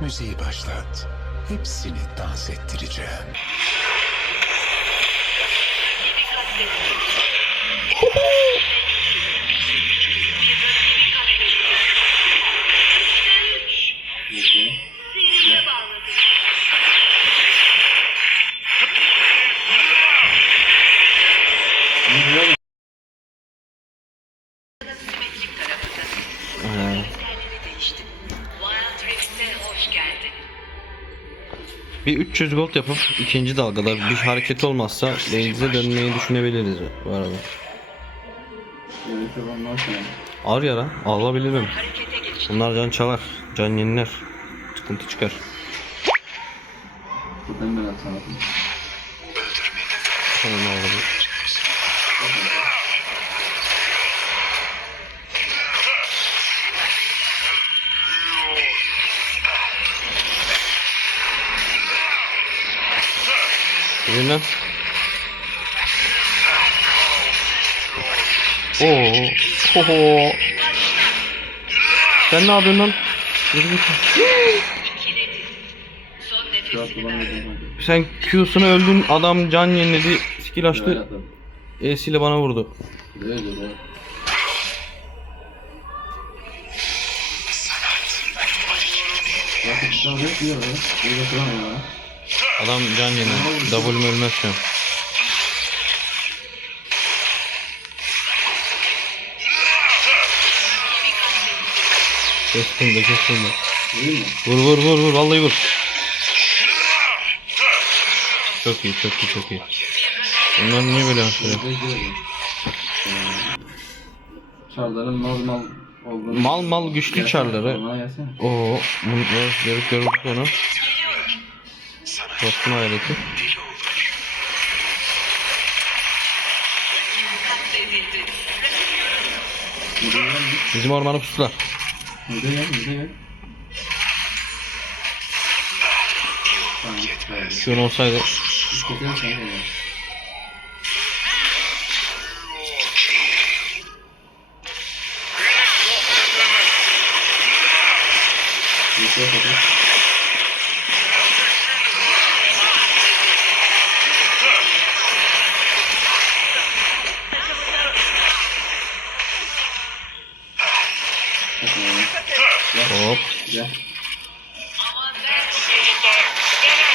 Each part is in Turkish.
Müziği başlat. Hepsini dans ettireceğim. Hoş geldin. Bir 300 gold yapıp ikinci dalgada bir hareket olmazsa Beyz'e dönmeyi düşünebiliriz bu arada. Ağır yara alabilirim. Bunlar can çalar, can yeniler. Sıkıntı çıkar. Buradan ben atsam. Tamam ne olabilir? Yürüyün lan. Oo. Oho. Sen ne yapıyorsun lan? Yürü git. Sen Q'sunu öldün adam can yeniledi skill açtı. E'siyle bana vurdu. Adam can yeniledi. W'm ölmez şu an. Kestim de kestim de. Değil mi? Vur vur vur vur vallahi vur. Çok iyi çok iyi çok iyi. Bunlar niye böyle yapıyor? Çarların normal olduğunu... Mal mal güçlü çarları. Oo, bunu görüp gördük onu. Mide gel. Bizim ormanı pusular. Mide gel. Mide gel. Tamam. Böyle. Şun olsaydı. Keselim sen Hop. Gel.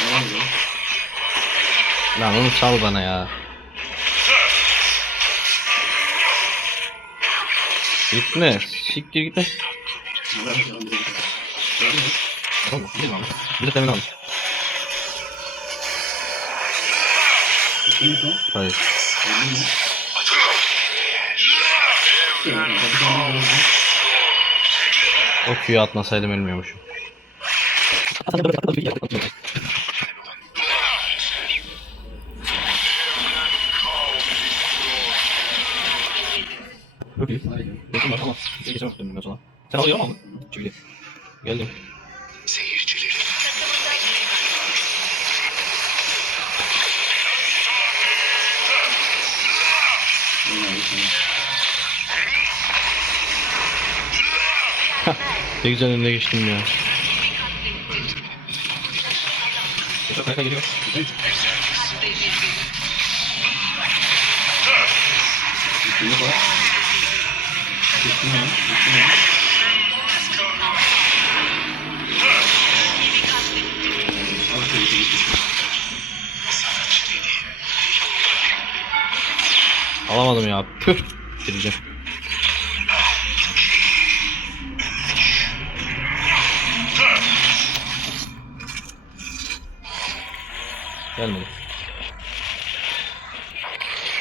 Ne oluyor? Lan onu sal bana ya. Gitme. Siktir gitme. Bir de temin al. Hayır. O Q'yu atmasaydım ölmüyormuşum. Çok iyi. Yakın ama bir geçen döndüm ben sana. Sen alıyor mu? Çivili. Geldim. Seyircilerin Ne güzel önüne geçtim ya. Kanka geliyor. Alamadım ya. Püh. Bitireceğim. Gelmedi.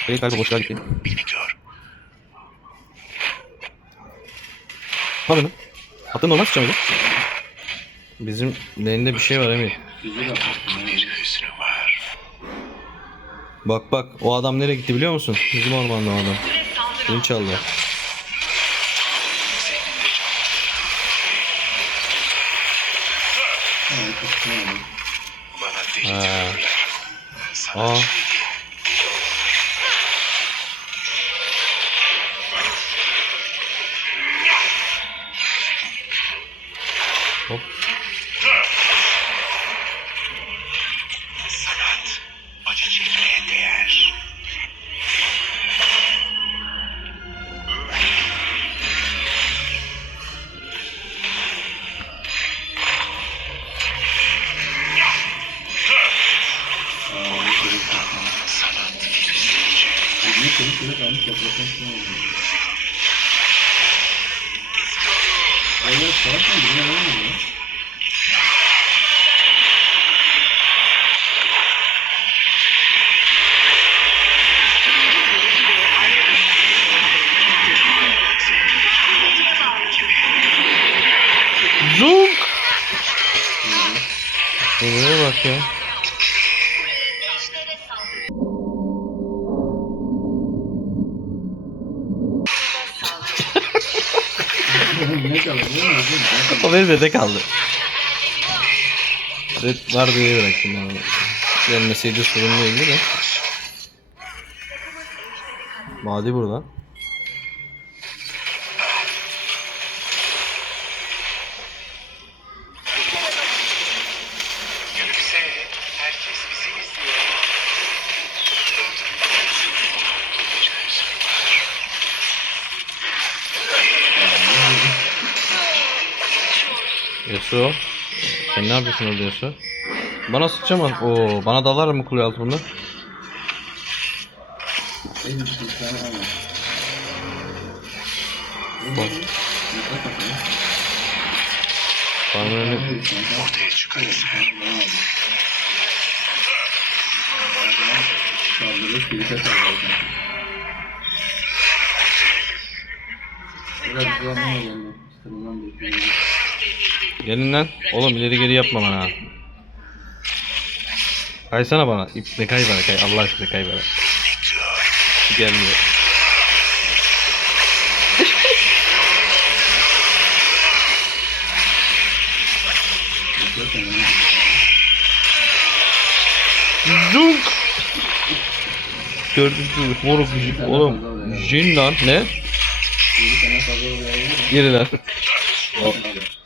Benim kalbi boşluğa gitti. beni gör. Tabii lan. Attın normal sıçramaydı. Bizim lane'de bir şey var Emir. Bir hüsnü var. Bak bak o adam nereye gitti biliyor musun? Bizim ormanda o adam. Beni çaldı. Bana deli Ha. diyorlar. O benim de kaldı. Red var diye bıraktım ben onu. Gelmeseydi sorun değildi de. Vadi burada. Gülümse. Herkes bizi izliyor. Bir hüznü var. Yasuo. Sen ne yapıyorsun orada Yasuo? Bana sıçacağım mı? Oo, bana dalar mı bir tane alma. Bak. Hayır, kanka. Ortaya çıkarız. Saldırı kilise saldırı. Biraz zorlama geldi. Sırından bekliyorum. Gelin lan. Oğlum ileri geri yapma bana. Kaysana bana. İple kay bana kay. Allah aşkına kay bana. Gelmiyor. Zunk. Gördün mü? Moruk oğlum. Jin lan ne? Mı? Geriler.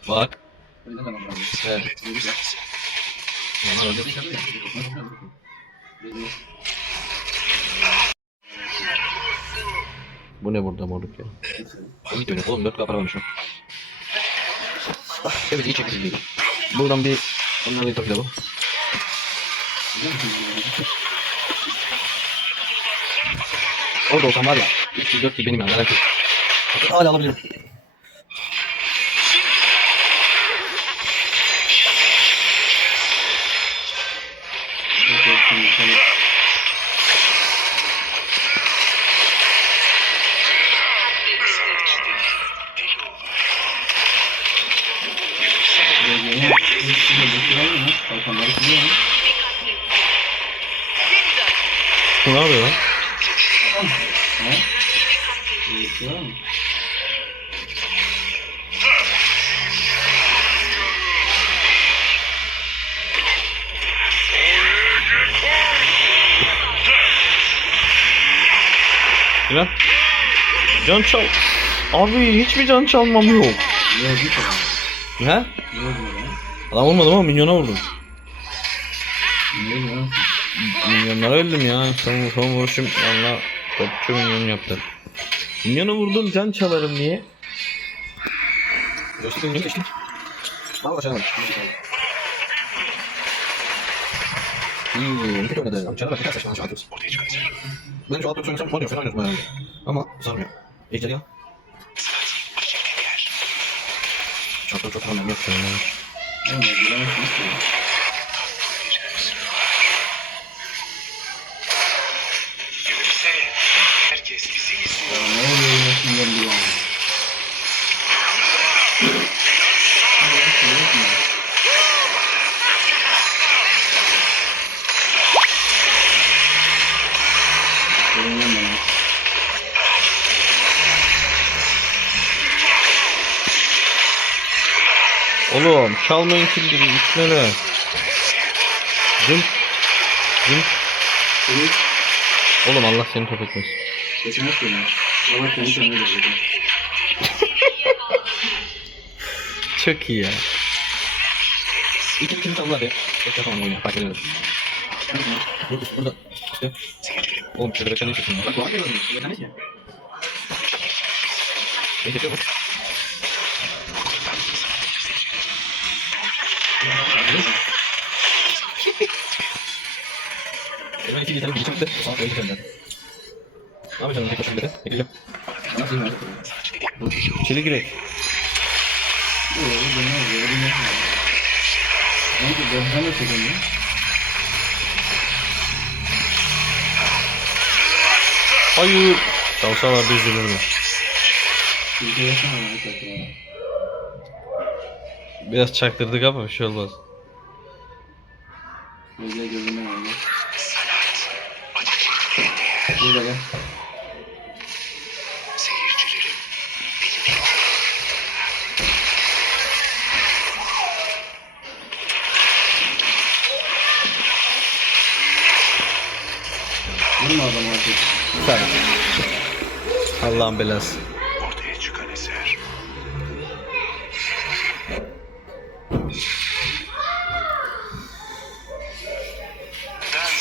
Bak. Bu ne burada moruk ya? İyi dönüyor oğlum 4 kapara varmış o. Ah, Evet iyi çekildi. Buradan bir onları yapalım bu. Orada olsam var ya 304 ki benim yani. Hala alabilirim. Ne yapıyor lan? Lan. Can çal. Abi hiç mi can çalmam yok? He? Adam vurmadım ama minyona vurdum. Minyonlara öldüm ya. Son, son vuruşum valla topçu minyon yaptı. Minyona vurdum can çalarım diye. Göstereyim mi? Geçtik. Al başlayalım. İyi, kötü oynadı. Ama Çağrı bak, bir tane saçma şu atıyorsun. Ortaya çıkarız. Ben şu atıyorsun oynasam oynuyor, fena oynuyorsun bayağı. Ama sarmıyor. Ejder ya. Başka yer. Çok çok çok tamam yok. Yani. Oğlum çalmayın kilidi bir itmeler. Zım. Zım. Oğlum Allah seni top etmesin. Çok iyi ya. İki kilit aldılar ya. Çok yapamam oyunu. Fark edemedim. Burada. Burada. Oğlum şurada reklam yapıyorsun ya. Ne geçiyor bu? Ben iki litre bir öyle gidelim. Ne yapacaksın tek başına bir de? Artık? İçeri girek. Ben de çekeyim ya. Hayır. Çalsalar da yapamam arkadaşlar. Biraz çaktırdık ama bir şey olmaz. Gözle gözüme Vurma adamı artık. Sen. Allah'ın belası. Ortaya çıkan eser.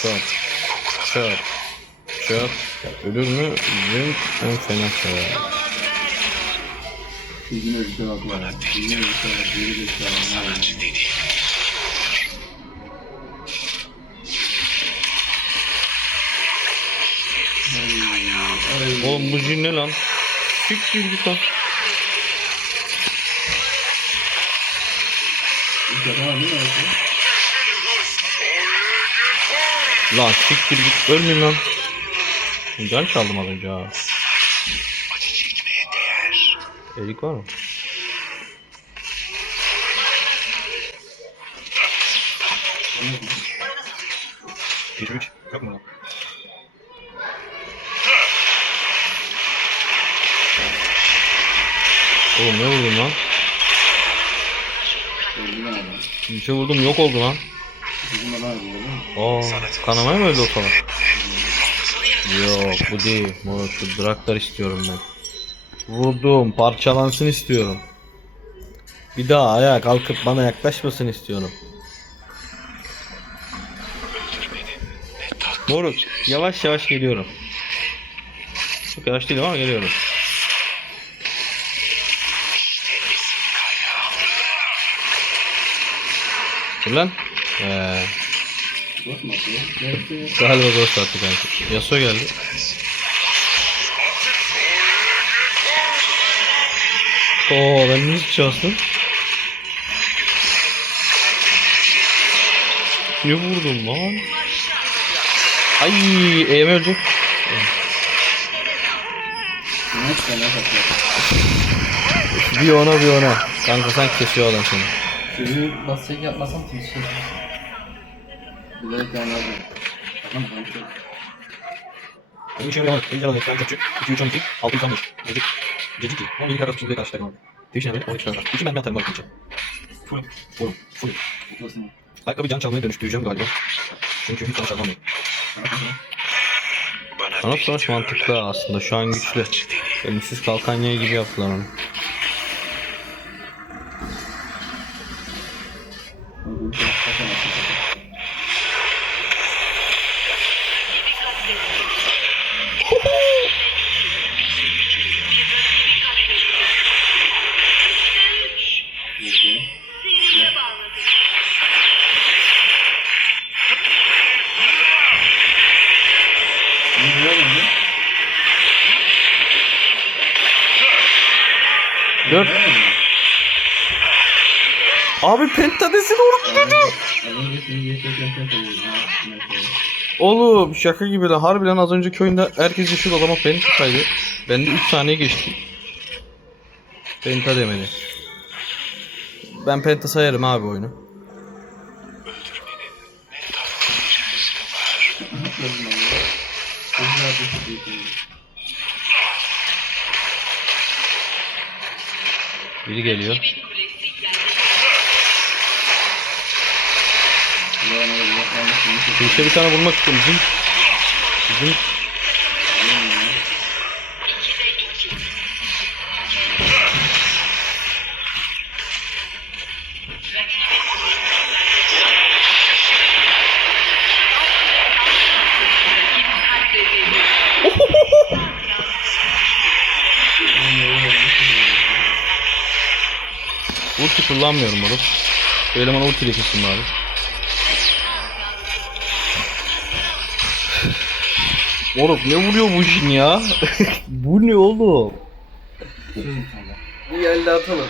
Çöp. Çöp. Çöp. Ölür mü? Bizim en fena çöp. Yüzüne bir şey bakma. Yüzüne bir şey bak. Yürü bir şey bak. Sanatçı dediğin Oğlum bu cin ne lan? Siktir git lan. Lan siktir git. Ölmeyin lan. Can çaldım az önce ha. Elik var mı? Geç üç. Yok mu lan? Oğlum ne vurdun lan? Öldü lan adam. Bir şey vurdum yok oldu lan. Bizim adam öldü değil? Aa, kanamaya mı öldü o salak? Yok bu değil. Moruk şu Draktar istiyorum ben. Vurdum parçalansın istiyorum. Bir daha ayağa kalkıp bana yaklaşmasın istiyorum. Moruk yavaş yavaş geliyorum. Çok yavaş değilim ama geliyorum. Dur lan. Ee, galiba ghost attı kanka. Yasuo geldi. Oo ben ne hiç bastım? Ne vurdum lan? Ay EM satıyor? Bir ona bir ona. Kanka sen kesiyor adam seni. Sürü basacak yapmasam şey. Bilerek yani aldım. Tamam tamam. tamam. 13 milyon, 1 milyon, 2 3 2 3 12 6 3 15. Gecik. Gecik ki. 11 karat şimdi karşı takım. Değişen abi 12 karat. 2 mermi atarım bak için. Full. Full. Full. Ayakkabı can çalmaya dönüştüreceğim galiba. Çünkü hiç can çalamıyorum. Bana Sanat savaş mantıklı aslında şu an güçlü. Ölümsüz kalkan yayı gibi yaptılar onu. Dört. Abi pentadesi doğru gidiyor. Oğlum şaka gibi lan. Harbiden az önce köyünde herkes yaşıyordu adama penta saydı. Ben de 3 saniye geçti. Penta demedi. Ben penta sayarım abi oyunu. Biri geliyor. Girişe bir tane vurmak istiyorum. Bizim bizim ulti kullanmıyorum moruk. Bu eleman ulti ile kesin bari. Oğlum ne vuruyor bu jin ya? bu ne oğlum? Bir elde atalım.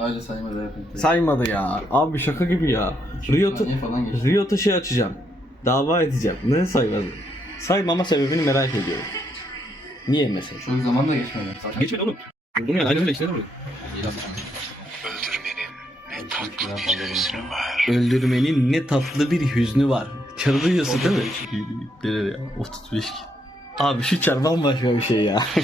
Aile saymadı hep. Saymadı ya. Abi şaka gibi ya. Riot'u falan geçti. Riot'a şey açacağım. Dava edeceğim. Ne saymadı? Saymama sebebini merak ediyorum. Niye mesela? Çok zaman da geçmedi. Geçmedi oğlum. İşte Öldürmenin ne tatlı bir hüsnü var. Öldürmenin ne tatlı bir hüznü var. Çarılıyorsun değil mi? Neler ya? 35 Abi şu çar bambaşka bir şey ya.